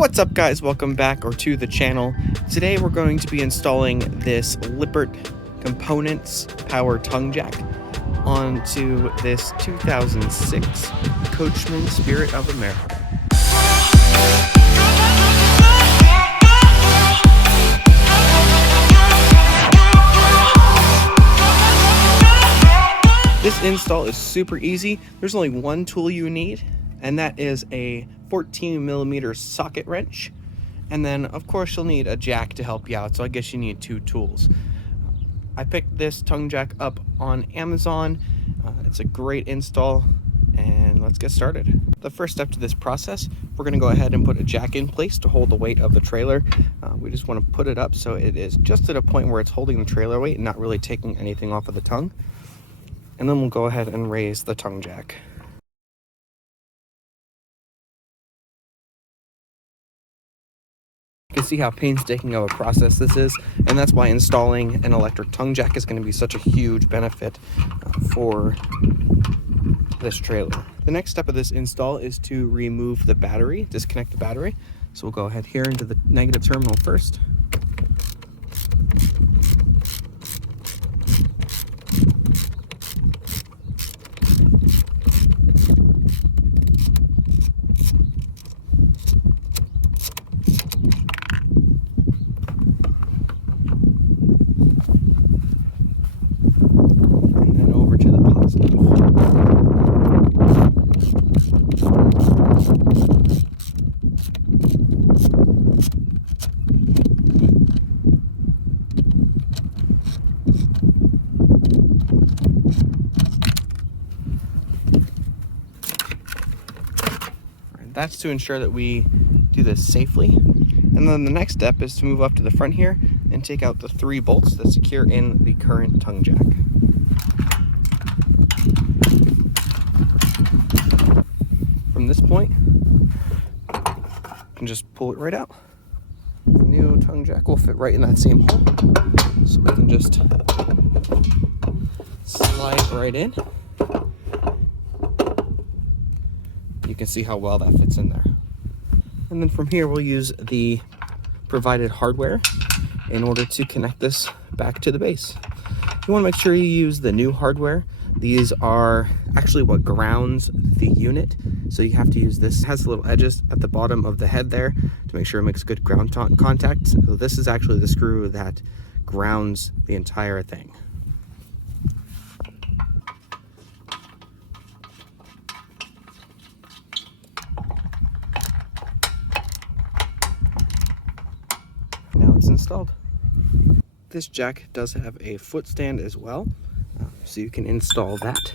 What's up, guys? Welcome back to the channel. Today we're going to be installing this Lippert components power tongue jack onto this 2006 Coachmen Spirit of America. This install is super easy. There's only one tool you need, and that is a 14mm socket wrench. And then of course you'll need a jack to help you out, so I guess you need two tools. I picked this tongue jack up on Amazon. It's a great install, and let's get started. The first step to this process, we're going to go ahead and put a jack in place to hold the weight of the trailer. We just want to put it up so it is just at a point where it's holding the trailer weight and not really taking anything off of the tongue. And then we'll go ahead and raise the tongue jack. You can see how painstaking of a process this is, and that's why installing an electric tongue jack is going to be such a huge benefit for this trailer. The next step of this install is to remove the battery, disconnect the battery. So we'll go ahead here into the negative terminal first. That's to ensure that we do this safely. And then the next step is to move up to the front here and take out the 3 bolts that secure in the current tongue jack. From this point, you can just pull it right out. The new tongue jack will fit right in that same hole. So we can just slide right in. You can see how well that fits in there. And then from here we'll use the provided hardware in order to connect this back to the base. You want to make sure you use the new hardware. These are actually what grounds the unit, so you have to use this. It has little edges at the bottom of the head there to make sure it makes good ground contact. So this is actually the screw that grounds the entire thing. Now it's installed. This jack does have a foot stand as well, so you can install that.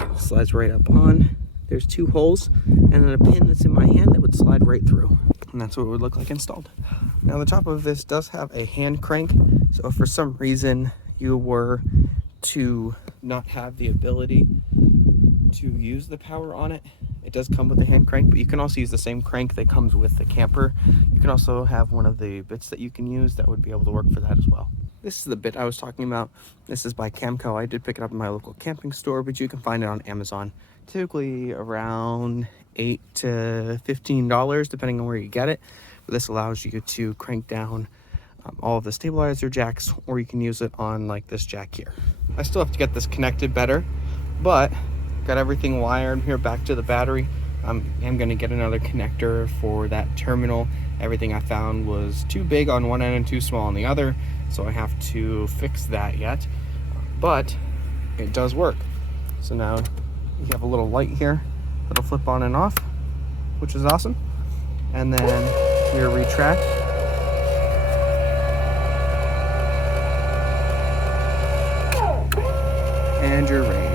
It slides right up on. There's 2 holes and then a pin that's in my hand that would slide right through. And that's what it would look like installed. Now the top of this does have a hand crank, so if for some reason you were to not have the ability to use the power on it, it does come with a hand crank, but you can also use the same crank that comes with the camper. You can also have one of the bits that you can use that would be able to work for that as well. This is the bit I was talking about. This is by Camco. I did pick it up in my local camping store, but you can find it on Amazon. Typically around $8 to $15, depending on where you get it. But this allows you to crank down all of the stabilizer jacks, or you can use it on like this jack here. I still have to get this connected better, but got everything wired here back to the battery. I'm going to get another connector for that terminal. Everything I found was too big on one end and too small on the other, so I have to fix that yet, but it does work. So now you have a little light here that'll flip on and off, which is awesome. And then your retract. And you're ready.